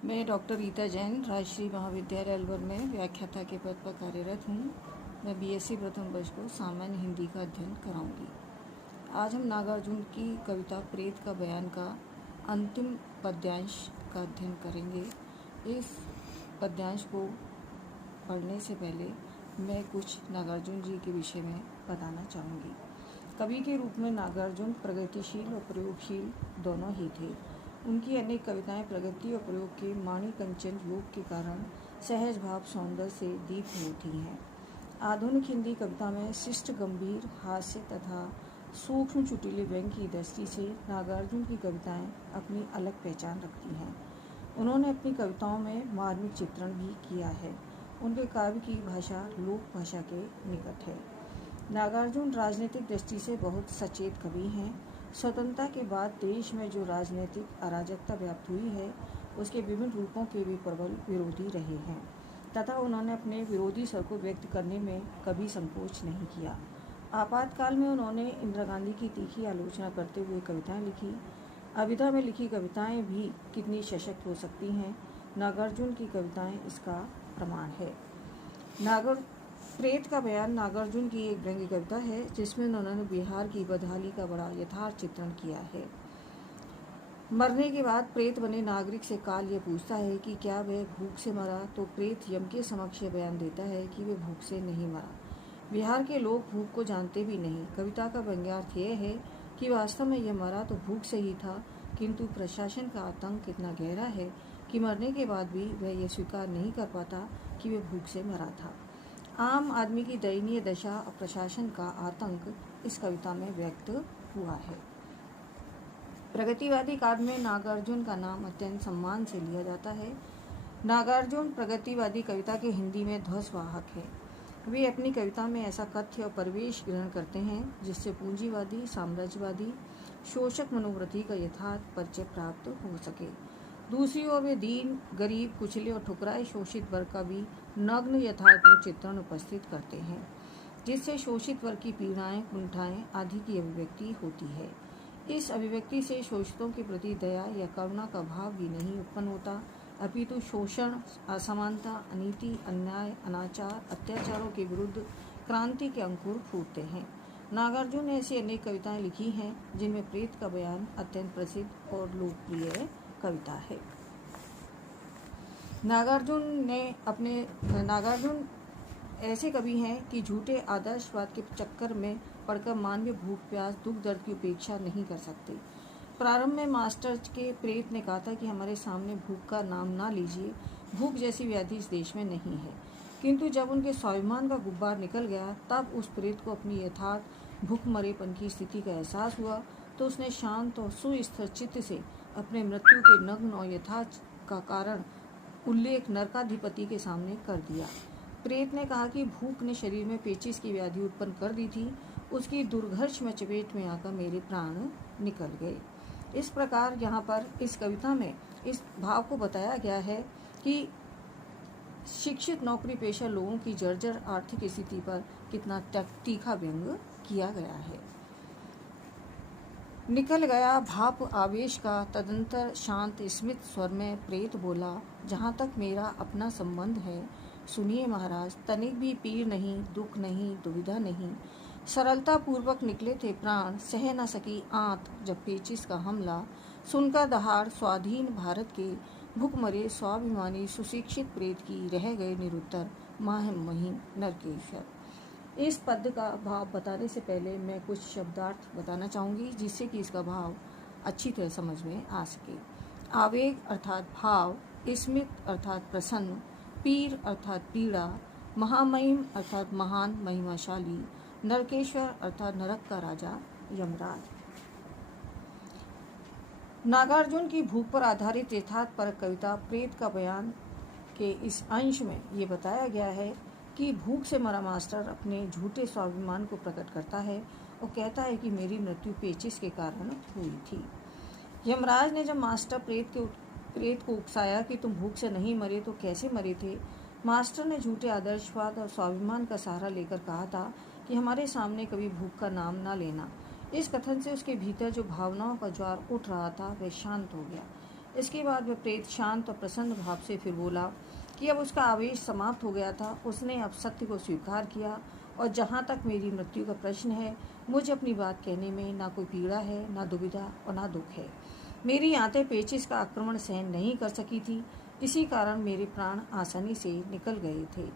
मैं डॉक्टर रीता जैन राजश्री महाविद्यालय अलवर में व्याख्याता के पद पर कार्यरत हूँ। मैं बीएससी प्रथम वर्ष को सामान्य हिंदी का अध्ययन कराऊंगी। आज हम नागार्जुन की कविता प्रेत का बयान का अंतिम पद्यांश का अध्ययन करेंगे। इस पद्यांश को पढ़ने से पहले मैं कुछ नागार्जुन जी के विषय में बताना चाहूँगी। कवि के रूप में नागार्जुन प्रगतिशील और प्रयोगशील दोनों ही थे। उनकी अनेक कविताएं प्रगति और प्रयोग के माणिकंचन योग के कारण सहज भाव सौंदर्य से दीप्त होती हैं। आधुनिक हिंदी कविता में शिष्ट गंभीर हास्य तथा सूक्ष्म चुटीले व्यंग की दृष्टि से नागार्जुन की कविताएं अपनी अलग पहचान रखती हैं। उन्होंने अपनी कविताओं में मार्मिक चित्रण भी किया है। उनके काव्य की भाषा लोक भाषा के निकट है। नागार्जुन राजनीतिक दृष्टि से बहुत सचेत कवि हैं। स्वतंत्रता के बाद देश में जो राजनीतिक अराजकता व्याप्त हुई है, उसके विभिन्न रूपों के भी प्रबल विरोधी रहे हैं तथा उन्होंने अपने विरोधी स्वर को व्यक्त करने में कभी संकोच नहीं किया। आपातकाल में उन्होंने इंदिरा गांधी की तीखी आलोचना करते हुए कविताएं लिखी। अभिधा में लिखी कविताएं भी कितनी सशक्त हो सकती हैं, नागार्जुन की कविताएं इसका प्रमाण है। प्रेत का बयान नागार्जुन की एक व्यंग्य कविता है जिसमें उन्होंने बिहार की बदहाली का बड़ा यथार्थ चित्रण किया है। मरने के बाद प्रेत बने नागरिक से काल यह पूछता है कि क्या वह भूख से मरा, तो प्रेत यम के समक्ष यह बयान देता है कि वह भूख से नहीं मरा। बिहार के लोग भूख को जानते भी नहीं। कविता का व्यंग्यार्थ यह है कि वास्तव में यह मरा तो भूख से ही था, किंतु प्रशासन का आतंक इतना गहरा है कि मरने के बाद भी वह यह स्वीकार नहीं कर पाता कि वह भूख से मरा था। आम आदमी की दयनीय दशा और प्रशासन का आतंक इस कविता में व्यक्त हुआ है। प्रगतिवादी काव्य में नागार्जुन का नाम अत्यंत सम्मान से लिया जाता है। नागार्जुन प्रगतिवादी कविता के हिंदी में ध्वजवाहक है। वे अपनी कविता में ऐसा कथ्य और परिवेश ग्रहण करते हैं जिससे पूंजीवादी साम्राज्यवादी शोषक मनोवृत्ति का यथार्थ परिचय प्राप्त हो सके। दूसरी ओर वे दीन गरीब कुचले और ठुकराए शोषित वर्ग का भी नग्न यथार्थपूर्ण चित्रण उपस्थित करते हैं, जिससे शोषित वर्ग की पीड़ाएं कुंठाएं आदि की अभिव्यक्ति होती है। इस अभिव्यक्ति से शोषितों के प्रति दया या करुणा का भाव भी नहीं उत्पन्न होता, अपितु शोषण असमानता अनीति अन्याय अनाचार अत्याचारों के विरुद्ध क्रांति के अंकुर फूटते हैं। नागार्जुन ने ऐसी अनेक कविताएं लिखी हैं जिनमें प्रेत का बयान अत्यंत प्रसिद्ध और लोकप्रिय कविता है। नागार्जुन ऐसे कवि हैं कि झूठे आदर्शवाद के चक्कर में पड़कर मानवीय भूख प्यास दुख दर्द की उपेक्षा नहीं कर सकते। प्रारंभ में मास्टर के प्रेत ने कहा था कि हमारे सामने भूख का नाम ना लीजिए, भूख जैसी व्याधि इस देश में नहीं है। किंतु जब उनके स्वाभिमान का गुब्बार निकल गया, तब उस प्रेत को अपनी यथार्थ भूखमरेपन की स्थिति का एहसास हुआ, तो उसने शांत और सुस्थिर चित्त से अपने मृत्यु के नग्न और यथार्थ का कारण उल्लेख नरकाधिपति के सामने कर दिया। प्रेत ने कहा कि भूख ने शरीर में पेचिश की व्याधि उत्पन्न कर दी थी। उसकी दुर्घर्ष में चपेट में आकर मेरे प्राण निकल गए। इस प्रकार यहाँ पर इस कविता में इस भाव को बताया गया है कि शिक्षित नौकरी पेशा लोगों की जर्जर आर्थिक स्थिति पर कितना तीखा व्यंग किया गया है। निकल गया भाप आवेश का, तदंतर शांत स्मित स्वर में प्रेत बोला, जहाँ तक मेरा अपना संबंध है सुनिए महाराज, तनिक भी पीड़ नहीं दुख नहीं दुविधा नहीं। सरलता पूर्वक निकले थे प्राण, सह न सकी आंत जब पेचिश का हमला। सुनकर दहाड़ स्वाधीन भारत के, भूखमरे स्वाभिमानी सुशिक्षित प्रेत की रह गए निरुत्तर माहिम नरकेश्वर। इस पद का भाव बताने से पहले मैं कुछ शब्दार्थ बताना चाहूँगी जिससे कि इसका भाव अच्छी तरह समझ में आ सके। आवेग अर्थात भाव, स्मित अर्थात प्रसन्न, पीर अर्थात पीड़ा, महामहिम अर्थात महान महिमाशाली, नरकेश्वर अर्थात नरक का राजा यमराज। नागार्जुन की भूख पर आधारित यथार्थ परक कविता प्रेत का बयान के इस अंश में ये बताया गया है कि भूख से मरा मास्टर अपने झूठे स्वाभिमान को प्रकट करता है और कहता है कि मेरी मृत्यु पेचिश के कारण हुई थी। यमराज ने जब मास्टर प्रेत को उकसाया कि तुम भूख से नहीं मरे तो कैसे मरे थे, मास्टर ने झूठे आदर्शवाद और स्वाभिमान का सहारा लेकर कहा था कि हमारे सामने कभी भूख का नाम ना लेना। इस कथन से उसके भीतर जो भावनाओं का ज्वार उठ रहा था वह शांत हो गया। इसके बाद वह प्रेत शांत और प्रसन्न भाव से फिर बोला कि अब उसका आवेश समाप्त हो गया था। उसने अब सत्य को स्वीकार किया और जहाँ तक मेरी मृत्यु का प्रश्न है, मुझे अपनी बात कहने में ना कोई पीड़ा है, ना दुविधा और ना दुख है। मेरी आंतें पेचिश का आक्रमण सहन नहीं कर सकी थी, इसी कारण मेरे प्राण आसानी से निकल गए थे।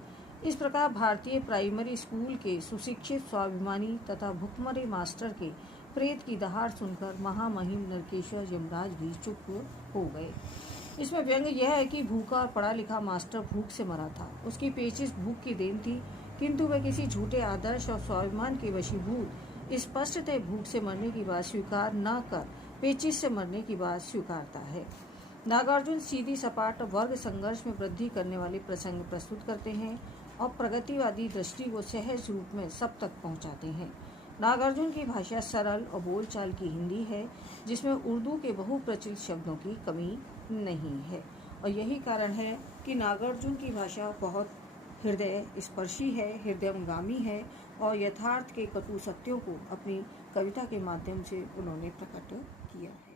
इस प्रकार भारतीय प्राइमरी स्कूल के सुशिक्षित, स्वाभिमानी तथा भुखमरे मास्टर के प्रेत की दहाड़ सुनकर महामहिम नरकेश्वर यमराज भी चुप हो गए। इसमें व्यंग यह है कि भूखा और पढ़ा लिखा मास्टर भूख से मरा था। उसकी पेचिश भूख की देन थी, किंतु वह किसी झूठे आदर्श और स्वाभिमान के वशीभूत स्पष्टतः भूख से मरने की बात स्वीकार न कर पेचिश से मरने की बात स्वीकारता है। नागार्जुन सीधी सपाट वर्ग संघर्ष में वृद्धि करने वाले प्रसंग प्रस्तुत करते हैं और प्रगतिवादी दृष्टि को सहज रूप में सब तक पहुंचाते हैं। नागार्जुन की भाषा सरल और बोलचाल की हिंदी है, जिसमें उर्दू के बहुप्रचलित शब्दों की कमी नहीं है, और यही कारण है कि नागार्जुन की भाषा बहुत हृदय स्पर्शी है, हृदयंगामी है और यथार्थ के कटु सत्यों को अपनी कविता के माध्यम से उन्होंने प्रकट किया है।